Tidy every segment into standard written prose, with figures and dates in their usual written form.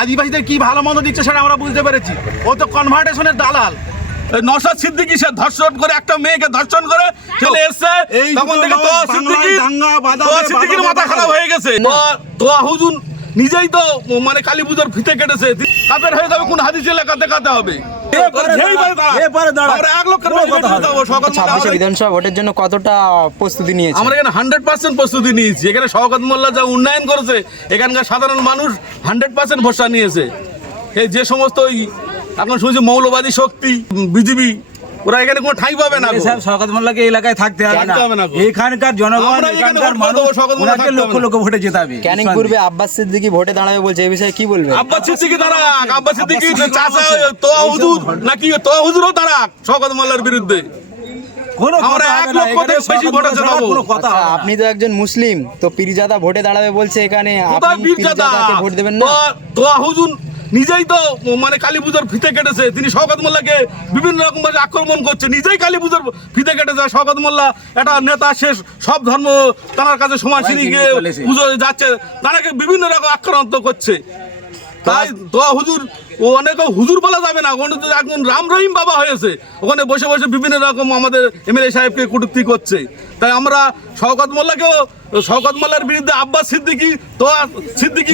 আদিবাসীদের কি ভালো মন্দ দিচ্ছে সেটা আমরা বুঝতে পেরেছি। ও তো কনভার্টেশনের দালাল। নওশাদ সিদ্দিকী সে ধর্ষণ করে একটা মেয়েকে ধর্ষণ করে চলে এসছে, তখন থেকে সিদ্দিকীর মাথা খারাপ হয়ে গেছে। তো হুজুর নিজেই তো মানে কালী পুজোর ফিতে কেটেছে, কাপের হয়ে যাবে কোন হাদিসে লেখা দেখাতে হবে। বিধানসভা ভোটের জন্য কতটা প্রস্তুতি নিয়েছে? আমরা এখানে 100% প্রস্তুতি নিয়েছি। এখানে শওকত মোল্লা যা উন্নয়ন করেছে, এখানকার সাধারণ মানুষ 100% ভরসা নিয়েছে। এই যে সমস্ত এখন শুনছি মৌলবাদী শক্তি বিজেপি, ওরা এখানে কোনো ঠাঁই পাবে না। শওকত মোল্লাকে এলাকায় থাকতে হবে না, এখানকার জনগণ এখানকার মানুষ ওনাকে লক্ষ লক্ষ ভোটে জেতাবে। ক্যানিং পূর্বে আব্বাস সিদ্দিকী ভোটে দাঁড়াবে বলছে, এই বিষয়ে কি বলবে? আব্বাস সিদ্দিকী দাঁড়াক, আব্বাস সিদ্দিকী চাচা তোয়া হুজুর নাকি তোয়া হুজুরও দাঁড়াক শওকত মোল্লার বিরুদ্ধে। আপনি তো একজন মুসলিম, তো পীরজাদা ভোটে দাঁড়াবে বলছে, এখানে আপনি পীরজাদাকে ভোট দেবেন না? তোয়া হুজুর নিজেই তো মানে কালী পুজোর ফিতে কেটেছে, তিনি শওকত মোল্লাকে বিভিন্ন রকম ভাবে আক্রমণ করছে, নিজেই কালী পুজোর ফিতে কেটেছে। শওকত মোল্লা একটা নেতা, শেষ সব ধর্ম তার কাছে সমান সিঁড়িকে পুজো যাচ্ছে, তাকে বিভিন্ন রকম আক্রান্ত করছে। তাই দোয়া হুজুর ও অনেক হুজুর বলা যাবে না, ওখানে তো একজন রাম রহিম বাবা হয়েছে, ওখানে বসে বসে বিভিন্ন রকম আমাদের এমএলএ সাহেবকে কটূক্তি করছে। তাই আমরা শওকত মোল্লাকেও, শওকত মোল্লার বিরুদ্ধে আব্বাস সিদ্দিকী তোয়া সিদ্দিকী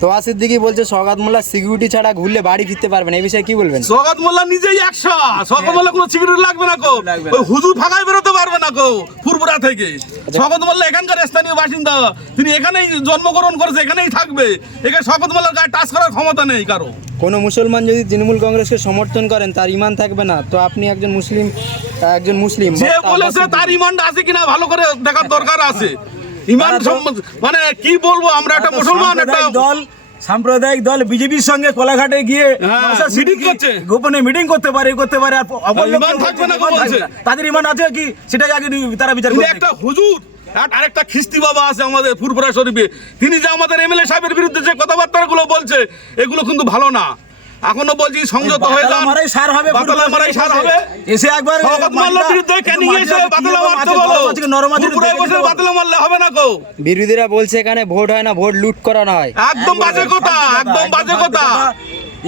তোয়া সিদ্দিকী বলছে শওকত মোল্লা সিকিউরিটি ছাড়া ঘুরলে বাড়ি ফিরতে পারবে না, এই বিষয়ে কি বলবেন? শওকত মোল্লা নিজেই 100, শওকত মোল্লা কোনো সিকিউরিটি লাগবে না কো, ওই হুজুর ফাঁকায় বেরোতে পারবে না কো ফুরফুরা থেকে। শওকত মোল্লা এখানকার স্থানীয় বাসিন্দা, তিনি এখানেই জন্মগ্রহণ করেছে, এখানেই থাকবে, এখানে শওকত মোল্লার গায়ে টাচ করার ক্ষমতা নেই কারো। কোনো মুসলমান যদি তৃণমূল কংগ্রেসকে সমর্থন করেন তার ঈমান থাকবে না, তো আপনি একজন মুসলিম যে বলেছে তার ঈমানটা আছে কিনা ভালো করে দেখার দরকার আছে। ঈমান মানে কি বলবো, আমরা একটা মুসলমান, একটা দল সাম্প্রদায়িক দল বিজেপির সঙ্গে কোলাঘাটে গিয়ে গোপনে মিটিং করতে পারে তাদের ঈমান আছে কি সেটাকে আগে তারা বিচার করে। একটা হুজুর আরেকটা খিস্তি বাবা আছে আমাদের ফুরফুরা শরীফে, তিনি যে আমাদের এমএলএ সাহেবের বিরুদ্ধে যে কথাবার্তা গুলো বলছে, এগুলো কিন্তু ভালো না। এখনো বলছি সংযত হয়ে যান, বাতলা মারাই সার হবে। এসে একবার শওকত মোল্লার বিরুদ্ধে ক্যানিং এসে বাতলা মারতে বলো, ফুরফুরায় বসে বাতলা মারলে হবে না কো। বিরোধীরা বলছে এখানে ভোট হয় না, ভোট লুট করা হয়। একদম বাজে কথা, একদম বাজে কথা।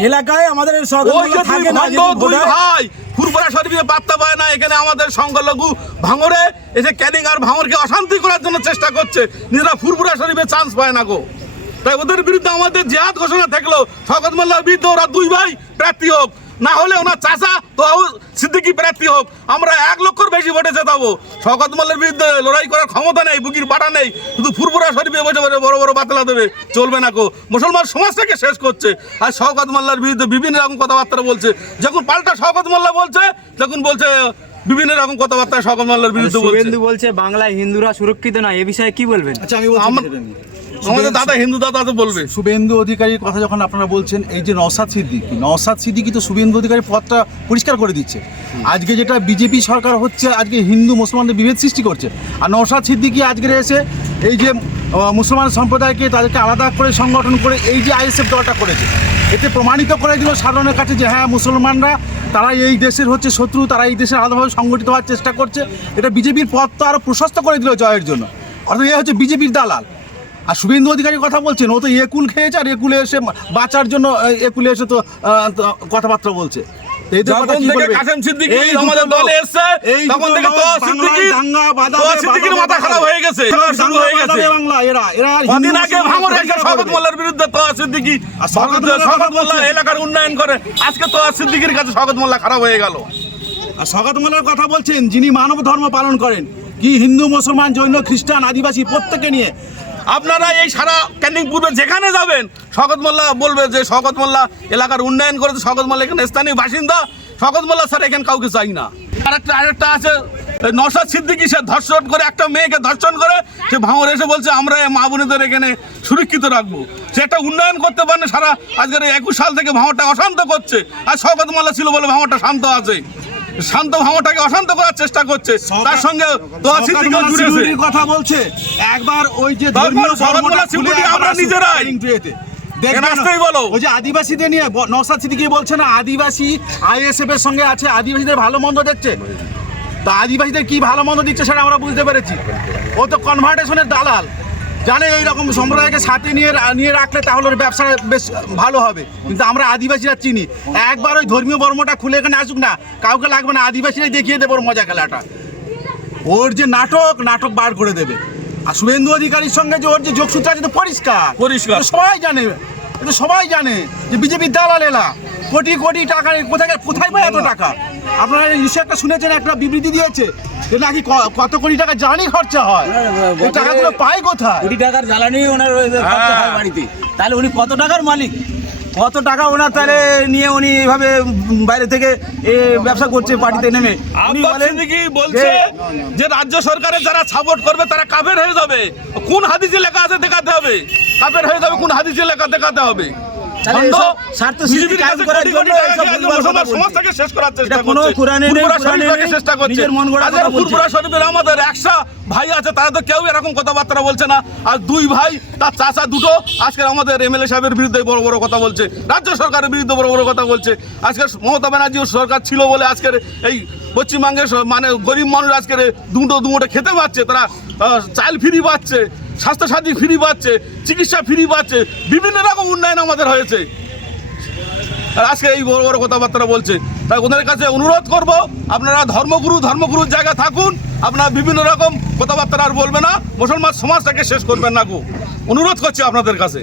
এলাকায় আমাদের শওকত মোল্লা থাকে না, দুই ভাই ফুরফুরা শরীফে পাত্তা পায় না, এখানে আমাদের সংখ্যালঘু ভাঙরে এসে ক্যানিং আর ভাঙরকে অশান্তি করার জন্য চেষ্টা করছে, নিজেরা ফুরফুরা শরীফে চান্স পায় না গো। তাই ওদের বিরুদ্ধে আমাদের জিহাদ ঘোষণা থাকলো, শওকত মোল্লার বিরুদ্ধে ওরা দুই ভাই প্রার্থী হোক, না হলে ওনার চাচা তোয়া সিদ্দিকী প্রার্থী হোক, আমরা 1 লক্ষর বেশি ভোটে জেতাবো। শওকত মোল্লার বিরুদ্ধে লড়াই করার ক্ষমতা নেই, বুকির বাটা নেই, শুধু ফুরফুরা শরীফে বসে বসে বড় বড় বাতলা দেবে, চলবে না কো। মুসলমান সমাজটাকে শেষ করছে, আর শওকত মোল্লার বিরুদ্ধে বিভিন্ন রকম কথাবার্তা বলছে। যখন পাল্টা শওকত মোল্লা বলছে, তখন বলছে বিভিন্ন রকম কথাবার্তা শওকত মোল্লার বিরুদ্ধে বলছে বাংলায় হিন্দুরা সুরক্ষিত না, এ বিষয়ে কি বলবেন? আচ্ছা, আমি বলছি আমাদের দাদা হিন্দু দাদা তো বলবে। শুভেন্দু অধিকারীর কথা যখন আপনারা বলছেন, এই যে নওশাদ সিদ্দিকী তো শুভেন্দু অধিকারীর পথটা পরিষ্কার করে দিচ্ছে। আজকে যেটা বিজেপি সরকার হচ্ছে, আজকে হিন্দু মুসলমানদের বিভেদ সৃষ্টি করছে, আর নওশাদ সিদ্দিকী আজকে এসে এই যে মুসলমান সম্প্রদায়কে তাদেরকে আলাদা করে সংগঠন করে এই যে আইএসএফ দলটা করেছে, এতে প্রমাণিত করে দিল সাধারণের কাছে যে হ্যাঁ, মুসলমানরা তারা এই দেশের হচ্ছে শত্রু, তারা এই দেশের আলাদাভাবে সংগঠিত হওয়ার চেষ্টা করছে। এটা বিজেপির পথ তো আরও প্রশস্ত করে দিল জয়ের জন্য। অর্থাৎ এ হচ্ছে বিজেপির দালাল। আর শুভেন্দু অধিকারীর কথা বলছেন, ও তো একুল খেয়েছে, আর একুলে এসে বাঁচার জন্য একুলে এসে তো কথাবার্তা বলছে। মাথা খারাপ হয়ে গেছে, শুরু হয়ে গেছে। এলাকার উন্নয়ন করে, আজকে তোয়া সিদ্দিকীর কাছে শওকত মোল্লা খারাপ হয়ে গেল। আর শওকত মোল্লার কথা বলছেন, যিনি মানব ধর্ম পালন করেন, কি হিন্দু মুসলমান জৈন খ্রিস্টান আদিবাসী প্রত্যেকে নিয়ে আপনারা এই সারা ক্যানিং পূর্বে যেখানে যাবেন, শওকত মোল্লা বলবে যে শওকত মোল্লা এলাকার উন্নয়ন করেছে, শওকত মোল্লা এখানে স্থানীয় বাসিন্দা, শওকত মোল্লা স্যার এখানে কাউকে চাই না। আরেকটা আছে নওশাদ সিদ্দিকী, সে ধর্ষণ করে একটা মেয়েকে ধর্ষণ করে সে ভাঙর এসে বলছে আমরা মা বোনেদের এখানে সুরক্ষিত রাখবো। সে একটা উন্নয়ন করতে পারে না, সারা আজকের 21 সাল থেকে ভাঙরটা অশান্ত করছে, আর শওকত মোল্লা ছিল বলে ভাঙরটা শান্ত আছে। শান্ত ভাঙরটাকে অশান্ত করার চেষ্টা করছে, তার সঙ্গে তোয়া সিদ্দিকীও জুড়েছে কথা বলছে। একবার ওই যে আমরা নিজেরাই ওই যে আদিবাসীদের নিয়ে নওশাদ সিদ্দিকী বলছে না, আদিবাসী আইএসএফ এর সঙ্গে আছে, আদিবাসীদের ভালো মন্দ দেখছে। তা আদিবাসীদের কি ভালো মন্দ দিচ্ছে সেটা আমরা বুঝতে পেরেছি। ও তো কনভার্টেশনের দালাল, জানে এইরকম সম্প্রদায়কে সাথে নিয়ে রাখলে তাহলে ওর ব্যবসা বেশ ভালো হবে। কিন্তু আমরা আদিবাসীরা চিনি, একবার ওই ধর্মীয় বর্মটা খুলে এখানে আসুক না, কাউকে লাগবে না, আদিবাসীরাই দেখিয়ে দেবে ওর মজা খেলাটা। ওর যে নাটক বার করে দেবে। আর শুভেন্দু অধিকারীর সঙ্গে যে ওর যে যোগসূত্র আছে তো পরিষ্কার, এটা সবাই জানে যে বিজেপির দালাল এলা কোটি কোটি টাকা কোথায় পায় এত টাকা। আপনারা নিশ্চয়ই একটা শুনেছেন, একটা বিবৃতি দিয়েছে যে নাকি কত কোটি টাকা জ্বালানি খরচা হয়, এই টাকাগুলো পায় কোথায়? কোটি টাকার জ্বালানি ওনার খরচা হয় বাড়িতে, তাহলে উনি কত টাকার মালিক, কত টাকা ওনার তাহলে নিয়ে উনি এইভাবে বাইরে থেকে ব্যবসা করছে পার্টিতে নেমে। উনি বলেন কি বলছে যে রাজ্য সরকারের যারা সাপোর্ট করবে তারা কাফের হয়ে যাবে। কোন হাদিসে লেখা আছে দেখাতে হবে, কাফের হয়ে যাবে কোন হাদিসে লেখা দেখাতে হবে। আমাদের 100 ভাই আছে, তারা তো কেউ এরকম কথাবার্তা বলছে না। আর 2 ভাই তার চাচা দুটো আজকে আমাদের এমএলএ সাহেবের বিরুদ্ধে বড় বড় কথা বলছে, রাজ্য সরকারের বিরুদ্ধে বড় বড় কথা বলছে। আজকে মমতা ব্যানার্জি সরকার ছিল বলে আজকের এই পশ্চিমবঙ্গের মানে গরিব মানুষ আজকের দুমুটো খেতে পাচ্ছে, তারা চাল ফ্রি পাচ্ছে, স্বাস্থ্যসাথী ফ্রি পাচ্ছে, চিকিৎসা ফ্রি পাচ্ছে, বিভিন্ন রকম উন্নয়ন আমাদের হয়েছে। আর আজকে এই বড় বড় কথাবার্তা বলছে। তাই ওদের কাছে অনুরোধ করব, আপনারা ধর্মগুরুর জায়গায় থাকুন, আপনারা বিভিন্ন রকম কথাবার্তা আর বলবে না, মুসলমান সমাজটাকে শেষ করবেন না গো, অনুরোধ করছি আপনাদের কাছে।